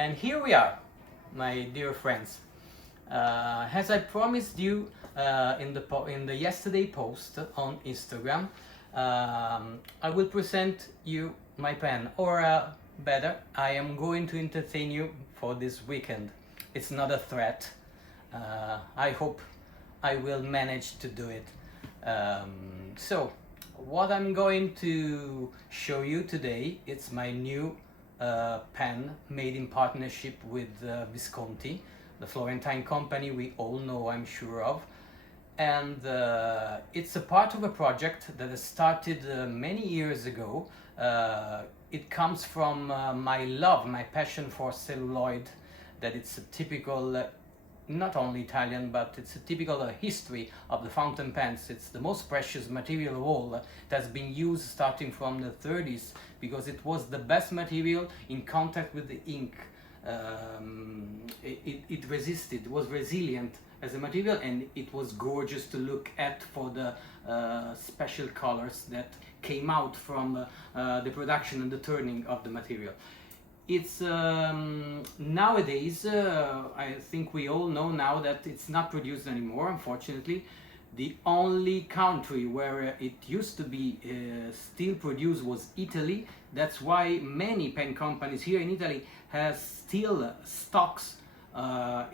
And here we are, my dear friends. As I promised you in the yesterday post on Instagram, I will present you my pen, or better, I am going to entertain you for this weekend. It's not a threat. I hope I will manage to do it. So, what I'm going to show you today, it's my new pen made in partnership with Visconti, the Florentine company we all know, I'm sure of. And it's a part of a project that has started many years ago. It comes from my love, my passion for celluloid, that it's a typical, not only Italian, but it's a typical history of the fountain pens. It's the most precious material of all. It has been used starting from the 30s because it was the best material in contact with the ink. It resisted, was resilient as a material, and it was gorgeous to look at for the special colors that came out from the production and the turning of the material. It's nowadays, I think we all know now that it's not produced anymore, unfortunately. The only country where it used to be still produced was Italy. That's why many pen companies here in Italy have still stocks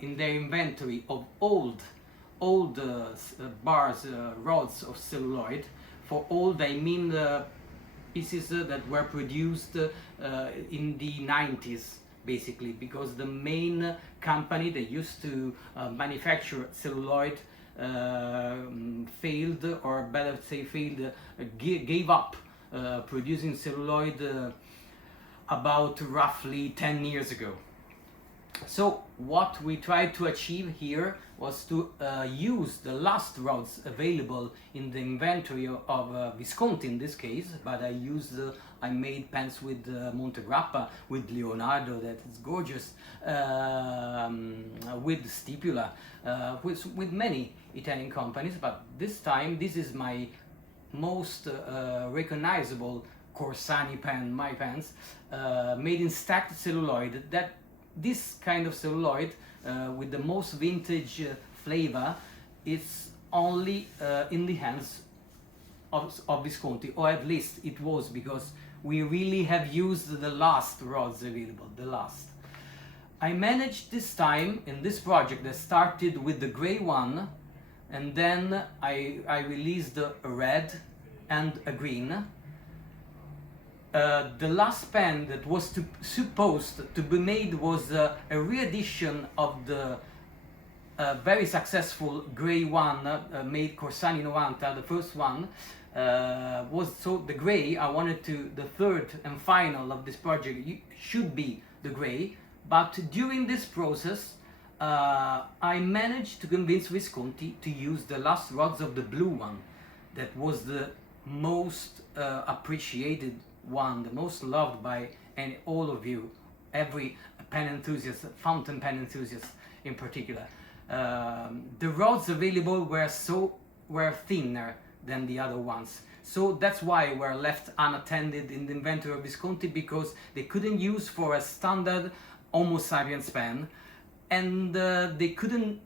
in their inventory of old bars, rods of celluloid. For old, I mean the pieces that were produced in the 90s, basically, because the main company that used to manufacture celluloid failed, or better say failed, gave up producing celluloid about roughly 10 years ago. So what we tried to achieve here was to use the last rods available in the inventory of Visconti in this case, but I made pens with Montegrappa, with Leonardo, that is gorgeous, with Stipula, with many Italian companies, but this time this is my most recognizable Corsani pen, my pens, made in stacked celluloid. This kind of celluloid with the most vintage flavor is only in the hands of Visconti, or at least it was, because we really have used the last rods available, the last. I managed this time in this project that started with the gray one, and then I released a red and a green. The last pen that was supposed to be made was a re-edition of the very successful gray one made Corsani Novanta, the first one. So the gray, I wanted to, the third and final of this project should be the gray, but during this process I managed to convince Visconti to use the last rods of the blue one. That was the most appreciated one, the most loved by all of you, every pen enthusiast, fountain pen enthusiast in particular. The rods available were thinner than the other ones, so that's why we're left unattended in the inventory of Visconti, because they couldn't use for a standard Homo sapiens pen, and they couldn't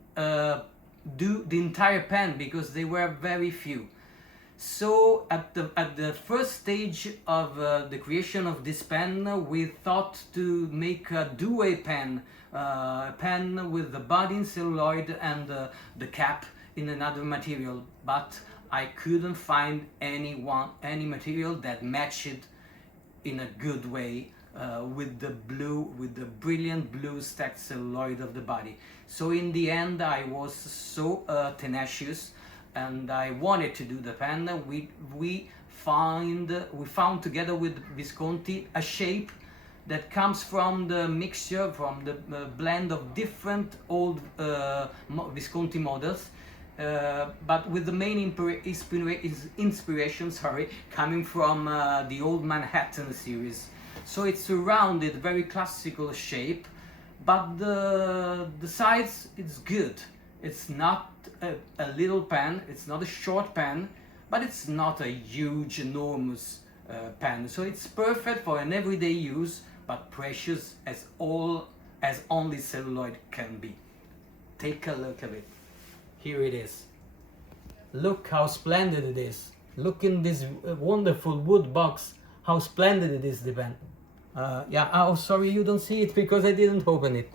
do the entire pen because they were very few. So at the first stage of the creation of this pen, we thought to make a dual pen, a pen with the body in celluloid and the cap in another material, but I couldn't find any material that matched in a good way with the brilliant blue stacked celluloid of the body. So in the end, I was so tenacious, and I wanted to do the pen. We found together with Visconti a shape that comes from the mixture, from the blend of different old Visconti models, but with the main inspiration coming from the old Manhattan series. So it's a rounded, very classical shape, but the size is good. It's not a little pen, it's not a short pen, but it's not a huge, enormous pen. So it's perfect for an everyday use, but precious as all as only celluloid can be. Take a look at it. Here it is. Look how splendid it is. Look in this wonderful wood box, how splendid it is, the pen. Yeah, oh sorry you don't see it because I didn't open it.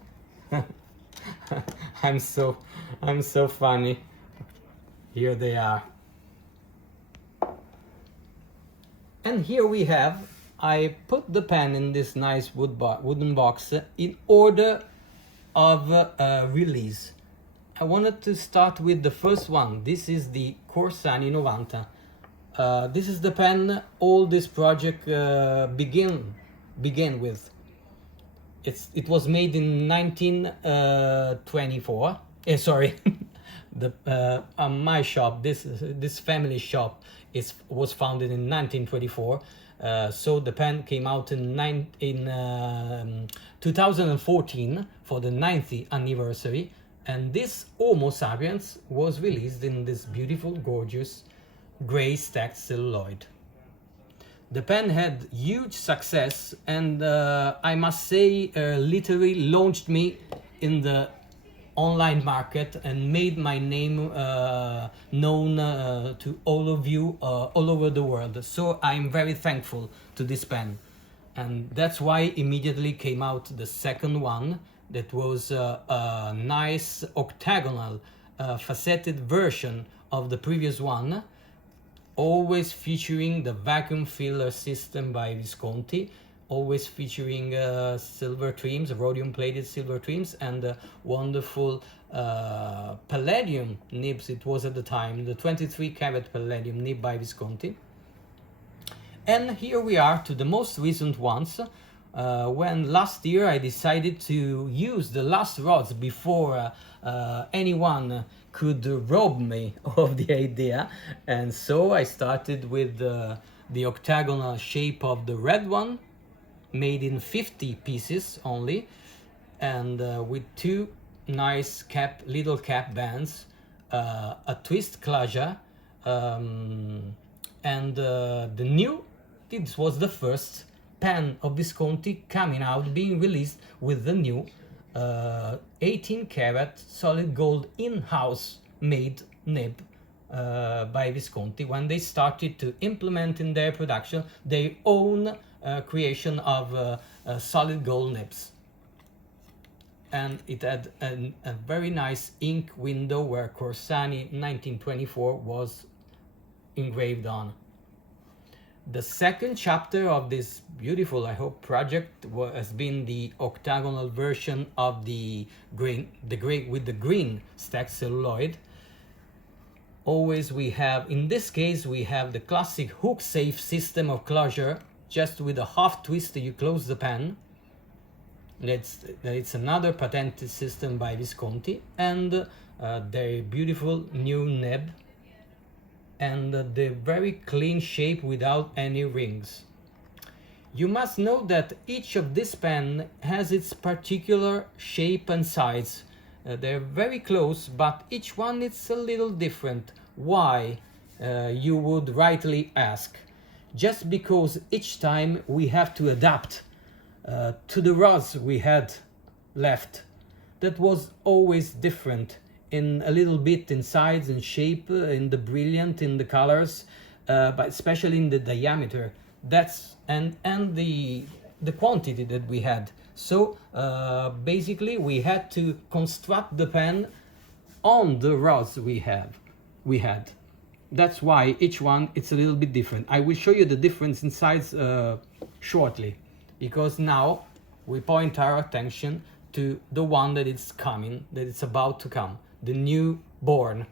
I'm so funny. Here they are. And here we have, I put the pen in this nice wooden box in order of release. I wanted to start with the first one. This is the Corsani Novanta. This is the pen all this project began with. It was made in 1924. Sorry, my shop. This family shop was founded in 1924. So the pen came out in 2014 for the 90th anniversary, and this Homo sapiens was released in this beautiful, gorgeous, gray stacked celluloid. The pen had huge success, and I must say literally launched me in the online market and made my name known to all of you all over the world. So I'm very thankful to this pen, and that's why immediately came out the second one that was a nice octagonal faceted version of the previous one, always featuring the vacuum filler system by Visconti, always featuring silver trims, rhodium plated silver trims, and wonderful palladium nibs. It was at the time the 23 karat palladium nib by Visconti. And here we are to the most recent ones, when last year I decided to use the last rods before anyone could rob me of the idea, and so I started with the octagonal shape of the red one, made in 50 pieces only, and with two nice little cap bands, a twist closure, and this was the first pen of Visconti coming out, being released with the new 18 karat solid gold in-house made nib by Visconti, when they started to implement in their production their own creation of solid gold nibs. And it had a very nice ink window where Corsani 1924 was engraved on. The second chapter of this beautiful, I hope, project has been the octagonal version of the green with the green stacked celluloid. Always we have, in this case, we have the classic hook safe system of closure. Just with a half twist you close the pen. It's another patented system by Visconti, and their beautiful new nib, and the very clean shape without any rings. You must know that each of this pen has its particular shape and size. They're very close, but each one is a little different. Why, you would rightly ask? Just because each time we have to adapt to the rods we had left. That was always different, in a little bit in size and shape, in the brilliant, in the colors, but especially in the diameter. That's and the quantity that we had. So basically we had to construct the pen on the rods we had. That's why each one it's a little bit different. I will show you the difference in size shortly, because now we point our attention to the one that is coming, that it's about to come, the newborn,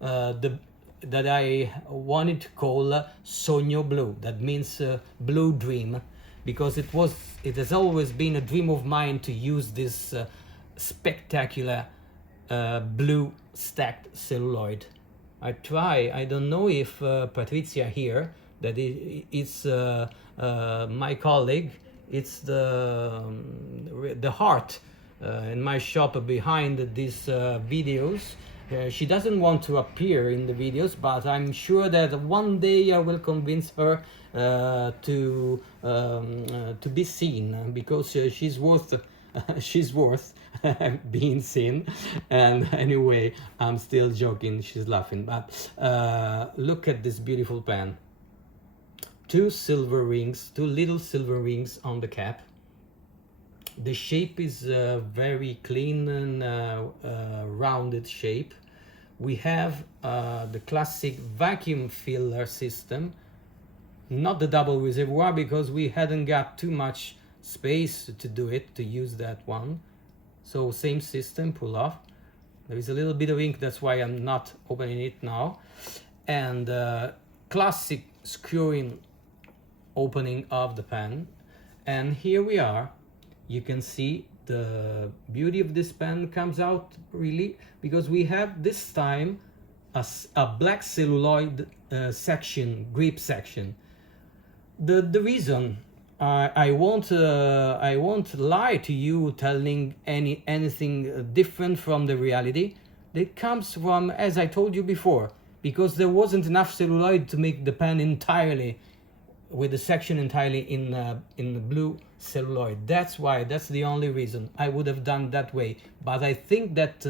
that I wanted to call SOGNO Blue. That means blue dream, because it has always been a dream of mine to use this spectacular blue stacked celluloid. I don't know if Patrizia here, that it's my colleague, it's the heart in my shop behind these videos. She doesn't want to appear in the videos, but I'm sure that one day I will convince her to be seen, because she's worth she's worth being seen. And anyway, I'm still joking, she's laughing. But look at this beautiful pen. Two silver rings, two little silver rings on the cap. The shape is very clean and rounded shape. We have the classic vacuum filler system, not the double reservoir because we hadn't got too much space to do it, to use that one. So same system, pull off. There is a little bit of ink, that's why I'm not opening it now. And classic screwing opening of the pen. And here we are. You can see the beauty of this pen comes out really because we have this time a black celluloid section, grip section. The reason I won't lie to you telling anything different from the reality. It comes from, as I told you before, because there wasn't enough celluloid to make the pen entirely with the section entirely in the blue celluloid. That's why, that's the only reason I would have done that way. But I think that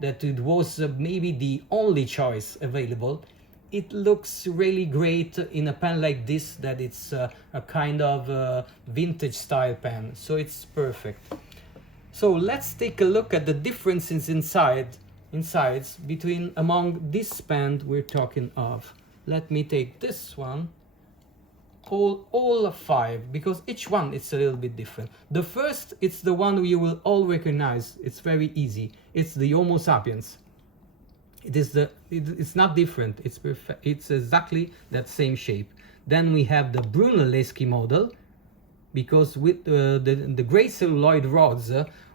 that it was maybe the only choice available. It looks really great in a pen like this, that it's a kind of vintage style pen, so it's perfect. So let's take a look at the differences insides between among this pen we're talking of. Let me take this one. All five, because each one is a little bit different. The first, it's the one you will all recognize. It's very easy. It's the Homo sapiens. It's not different. It's perfect. It's exactly that same shape. Then we have the Brunelleschi model, because with the gray celluloid rods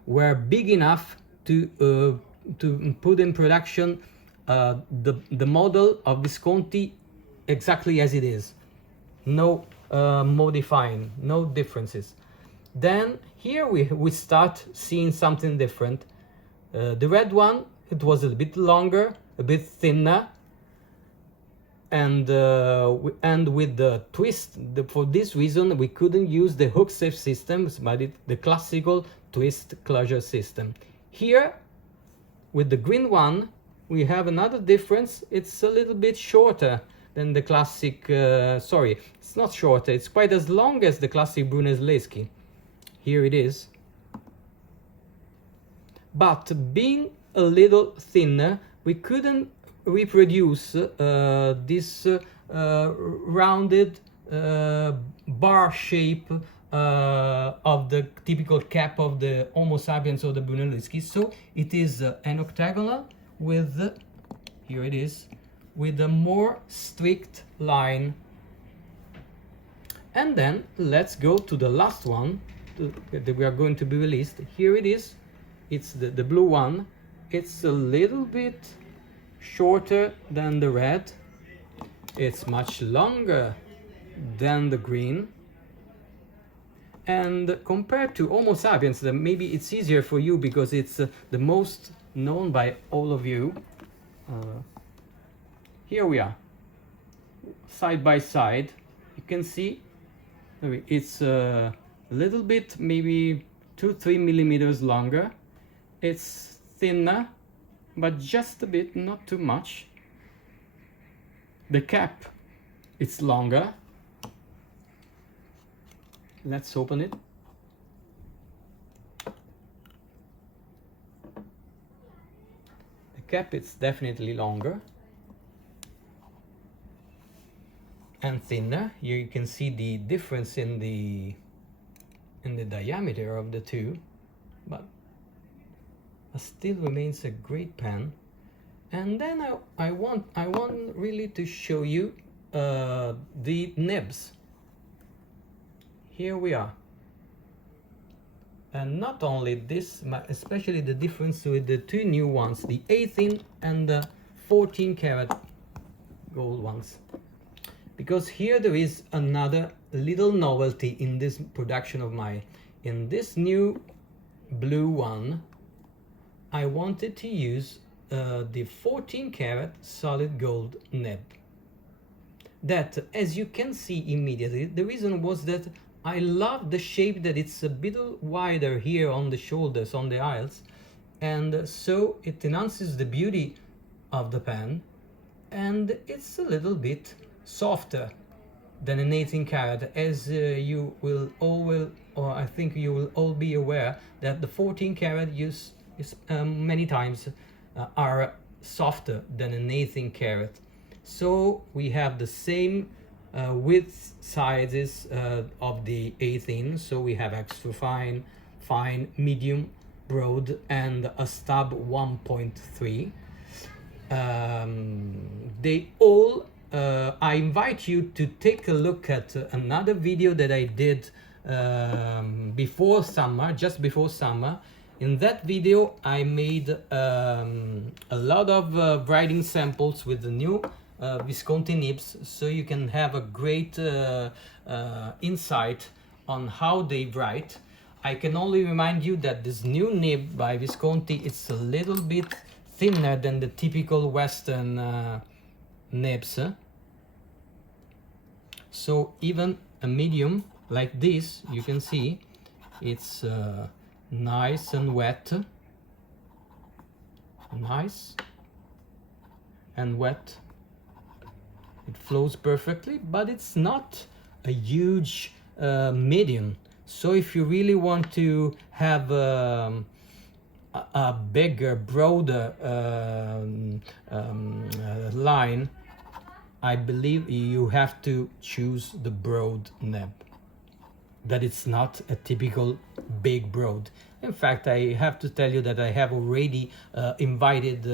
were big enough to put in production the model of Visconti exactly as it is. No modifying, no differences. Then here we start seeing something different. The red one, it was a bit longer, a bit thinner, and with the twist, for this reason we couldn't use the hook safe system, but the classical twist closure system. Here with the green one we have another difference. It's a little bit shorter than the classic, sorry, it's not shorter, it's quite as long as the classic Brunelleschi. Here it is. But being a little thinner, we couldn't reproduce this rounded bar shape of the typical cap of the Homo sapiens or the Brunelleschi. So it is an octagonal with, here it is, with a more strict line. And then let's go to the last one that we are going to be released. Here it is. It's the blue one. It's a little bit shorter than the red. It's much longer than the green. And compared to Homo sapiens, maybe it's easier for you because it's the most known by all of you. Here we are, side by side. You can see it's a little bit, maybe 2-3 millimeters longer. It's thinner, but just a bit, not too much. The cap, it's longer. Let's open it. The cap, it's definitely longer and thinner. Here you can see the difference in the diameter of the two, but it still remains a great pen. And then I want really to show you the nibs. Here we are. And not only this, but especially the difference with the two new ones, the 18 and the 14 karat gold ones. Because here there is another little novelty in this production of mine. In this new blue one, I wanted to use the 14 karat solid gold nib. That, as you can see immediately, the reason was that I love the shape that it's a bit wider here on the shoulders, on the aisles, and so it enhances the beauty of the pen, and it's a little bit softer than an 18 karat, as you will all will, or I think you will all be aware that the 14 karat is many times are softer than an 18 karat. So we have the same width sizes of the 18, so we have extra fine, fine, medium, broad, and a stub 1.3. They all I invite you to take a look at another video that I did before summer, just before summer. In that video I made a lot of writing samples with the new Visconti nibs, so you can have a great insight on how they write. I can only remind you that this new nib by Visconti is a little bit thinner than the typical Western nibs. So even a medium like this, you can see it's nice and wet, nice and wet. It flows perfectly, but it's not a huge medium. So if you really want to have a bigger, broader line, I believe you have to choose the broad nib. That it's not a typical big broad. In fact, I have to tell you that I have already invited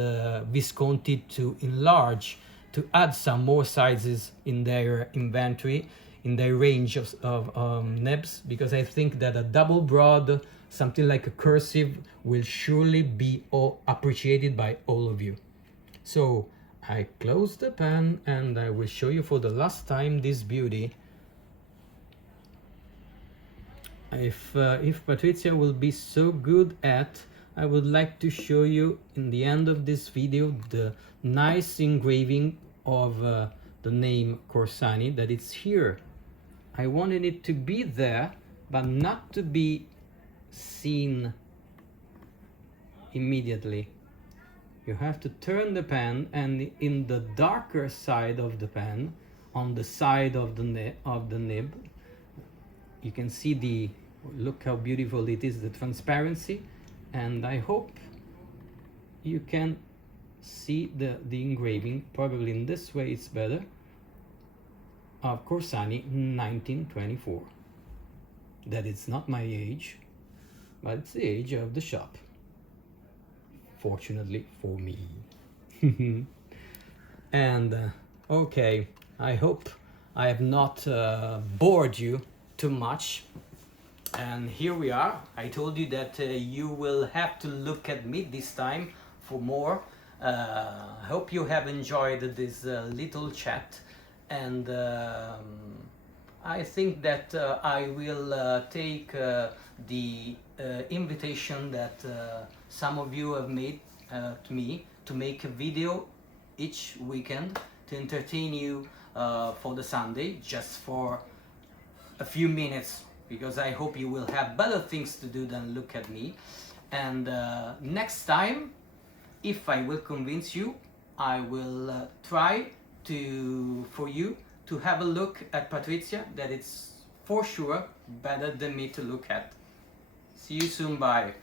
Visconti to enlarge, to add some more sizes in their inventory, in their range of nibs, because I think that a double broad, something like a cursive, will surely be appreciated by all of you. So I close the pen and I will show you for the last time this beauty. If Patrizia will be so good at, I would like to show you in the end of this video the nice engraving of the name Corsani, that it's here. I wanted it to be there, but not to be seen immediately. You have to turn the pen, and in the darker side of the pen, on the side of the nib, you can see the, look how beautiful it is, the transparency, and I hope you can see the engraving, probably in this way it's better, of Corsani 1924. That it's not my age, but it's the age of the shop, fortunately for me. And okay, I hope I have not bored you too much. And here we are. I told you that you will have to look at me this time for more. I hope you have enjoyed this little chat, and I think that I will take the invitation that some of you have made to me to make a video each weekend to entertain you for the Sunday, just for a few minutes, because I hope you will have better things to do than look at me. And next time, if I will convince you, I will try for you to have a look at Patrizia, that it's for sure better than me to look at. See you soon, bye.